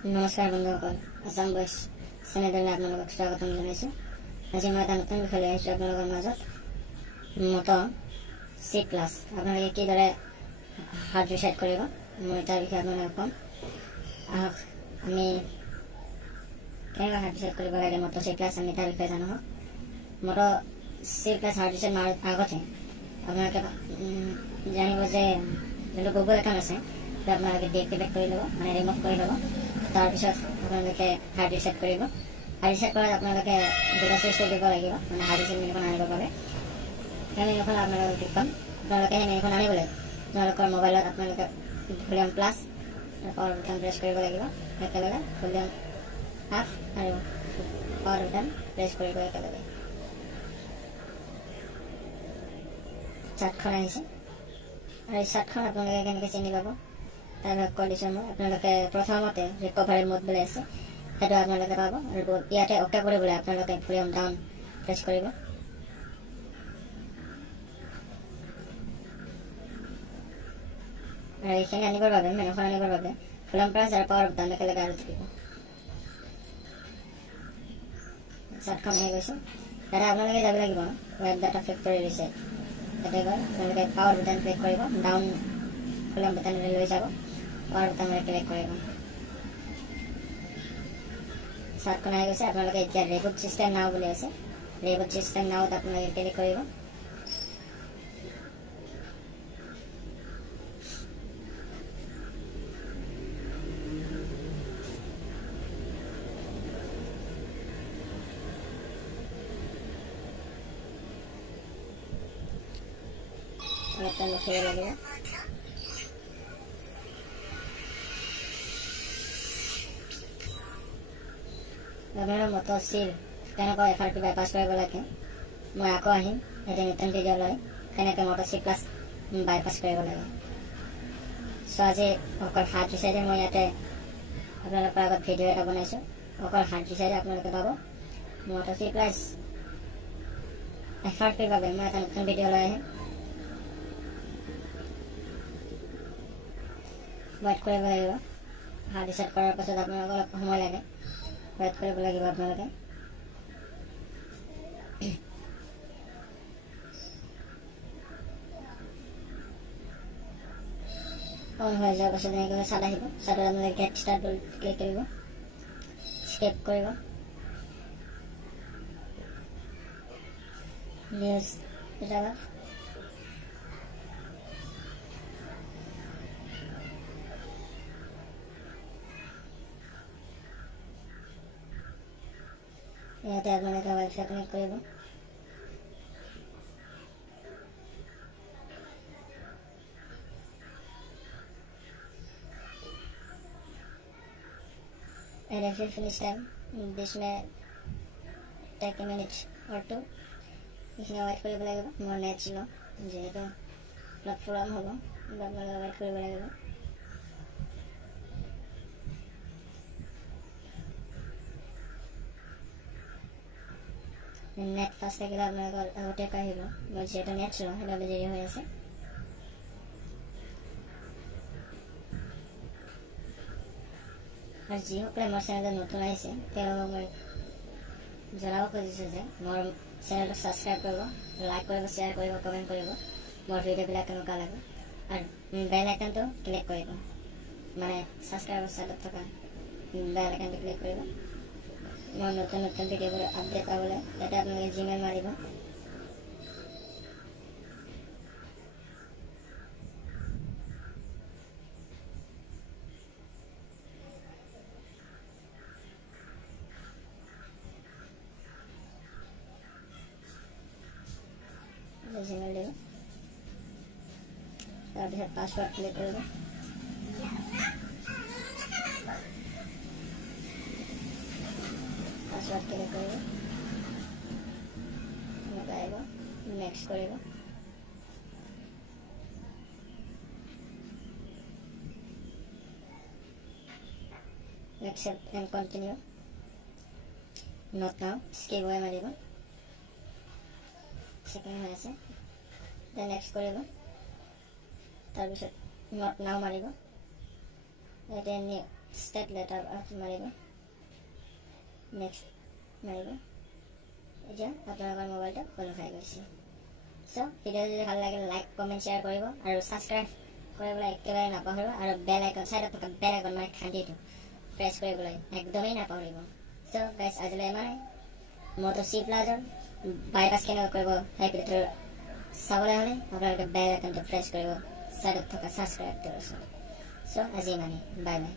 নমস্কাৰ বন্ধুসকল, আছাম বইচ চেনেললৈ আপোনালোকক স্বাগতম জনাইছোঁ। আজি মই এটা নতুন বিষয় লৈ আহিছোঁ আপোনালোকৰ মাজত। মটো C+। আপোনালোকে কিদৰে হাৰ্ড ৰিছেট কৰিব মই তাৰ বিষয়ে আপোনালোকক ক'ম। আহক আমি কেনেকৈ হাৰ্ড ৰিছেট কৰিব লাগে মটো C+, আমি তাৰ বিষয়ে জানো। মটো C+ হাৰ্ড ৰিছেট মাৰাৰ আগতে আপোনালোকে জানিব যে যোনটো গুগল একাউণ্ট আছে সেইটো আপোনালোকে ডিএক্টিভেট কৰি ল'ব, মানে ৰিমুভ কৰি ল'ব। তাৰপিছত আপোনালোকে হাৰ্ড ৰিছেট কৰিব। হাৰ্ড ৰিছেট কৰাত আপোনালোকে দুটা চুইচটো দিব লাগিব, মানে হাৰ্ড ৰিছেট মেনুখন আনিবৰ বাবে। সেই মেনুখন আপোনালোকে ক্লিক কৰিম। আপোনালোকে সেই মেনুখন আনিবলৈ আপোনালোকৰ মোবাইলত আপোনালোকে ভলিউম প্লাছ পাৱাৰ বুটাম প্ৰেছ কৰিব লাগিব। একেলগে ভলিউম আপ আৰু পাৱাৰ বুটাম প্ৰেছ কৰিব একেলগে। চাৰ্টখন আহিছে আৰু এই চাৰ্টখন আপোনালোকে কেনেকৈ চিনি পাব তাৰ ভাগ কৈ দিছোঁ মই। আপোনালোকে প্ৰথমতে ৰিকভাৰী মোড বুলি আছে সেইটো আপোনালোকে পাব, আৰু ইয়াতে অ'কে কৰিবলৈ আপোনালোকে ভলিউম ডাউন প্ৰেছ কৰিব। আৰু এইখিনি আনিবৰ বাবে মেনুখন আনিবৰ বাবে ভলিউম প্লাছ আৰু পাৱাৰ বুটাম একেলগে আৰু টিপিব। চাৰ্টখন আহি গৈছে। তাতে আপোনালোকে যাব লাগিব ৱেব ডাটা ফেক্টৰী ৰিছেট, তাতে গৈ আপোনালোকে পাৱাৰ বুটাম ক্লিক কৰিব, ডাউন ভলিউম বুটামলৈ লৈ যাব, পাৱাৰ বুটামলৈ ক্লিক কৰিব। চাৰ্টখন আহি গৈছে। আপোনালোকে এতিয়া ৰিবুট ছিষ্টেম নাও বুলি আছে, ৰিবুট ছিষ্টেম নাওত আপোনালোকে ক্লিক কৰিব। অলপ টাইম ৰখিব লাগিব। আপোনাৰ মটো চিৰ কেনেকৈ FRP বাইপাছ কৰিব লাগে মই আকৌ আহিম এটি নতুন ভিডিঅ' লৈ, কেনেকৈ মটো C+ বাইপাছ কৰিব লাগে। চ' আজি অকল হাৰ্ড ৰিছেটে মই ইয়াতে আপোনালোকৰ আগত ভিডিঅ' এটা বনাইছোঁ। অকল হাৰ্ড ৰিছেটে আপোনালোকে পাব। মটো C+ FRPৰ বাবে মই এটা নতুন ভিডিঅ' লৈ আহিম। ৱেইট কৰিব লাগিব। হাৰ্ড ৰিছেট কৰাৰ পাছত আপোনালোকৰ অলপ সময় লাগে, ৱেইট কৰিব লাগিব আপোনালোকে। অন হৈ যোৱাৰ পাছত এনেকৈ চাট আহিব। চাটত আপোনালোকে গেট ষ্টাৰ্ট ক্লিক কৰিব, স্কেপ কৰিব, নিউজ যাব। ইয়াতে আপোনালোকে ৱাইফাই কানেক্ট কৰিব। फिर फिनिश टाइम बीच में टेक मिनिट और 2 এইখিনি ৱেইট কৰিব লাগিব। মোৰ নেট ছিল যিহেতু অলপ প্ৰব্লেম হ'ব, আপোনালোকে ৱেইট কৰিব লাগিব। নেট ফাষ্ট থাকিলে আপোনালোকৰ আগতীয়াকৈ আহিব। মোৰ যিহেতু নেট ছিল সেইবাবে দেৰি হৈ আছে। আৰু যিসকলে মোৰ চেনেলত নতুন আহিছে তেওঁলোকক মই জনাব খুজিছোঁ যে মোৰ চেনেলটো ছাবস্ক্ৰাইব কৰিব, লাইক কৰিব, শ্বেয়াৰ কৰিব, কমেণ্ট কৰিব। মোৰ ভিডিঅ'বিলাক কেনেকুৱা লাগে আৰু বেল আইকনটো ক্লিক কৰিব, মানে ছাবস্ক্ৰাইবৰ চাইডত থকা বেল আইকনটো ক্লিক কৰিব। মোৰ নতুন নতুন ভিডিঅ'বোৰ আপডেট পাবলৈ তাতে আপোনালোকে জিমেইল মাৰিব। জিমেইল দিব, তাৰপিছত পাছৱৰ্ড ক্লিক কৰিব। পাছৱৰ্ড ক্লিক কৰিব, এনেকৈ আহিব, নেক্সট কৰিব। Accept and continue, not now, skip হৈ মাৰিব। চেকিং হৈ আছে, নেক্সট কৰিব। তাৰপিছত নট নাও মাৰিব। ইয়াতে ষ্টেট লেটাৰ মাৰিব, নেক্সট মাৰিব। এতিয়া আপোনালোকৰ মোবাইলটো খোল খাই গৈছে। চ' ভিডিঅ' যদি ভাল লাগে লাইক কমেণ্ট শ্বেয়াৰ কৰিব আৰু ছাবস্ক্ৰাইব কৰিবলৈ একেবাৰে নাপাহৰিব আৰু বেল আইকন চাইডত থকা বেল আইকন মানে ঘণ্টিটো প্ৰেছ কৰিবলৈ একদমেই নাপাহৰিব। চ' গাইজ আজিলৈ ইমানেই। মোৰতো চি প্লাছৰ বাইপাছ কেনেকৈ কৰিব সেই ভিডিঅ'টো চাবলৈ হ'লে আপোনালোকে বেল আইকনটো প্ৰেছ কৰিব চাইডত থকা ছাবস্ক্ৰাইবটোৰ ওচৰত। চ' আজি ইমানেই, বাই বাই।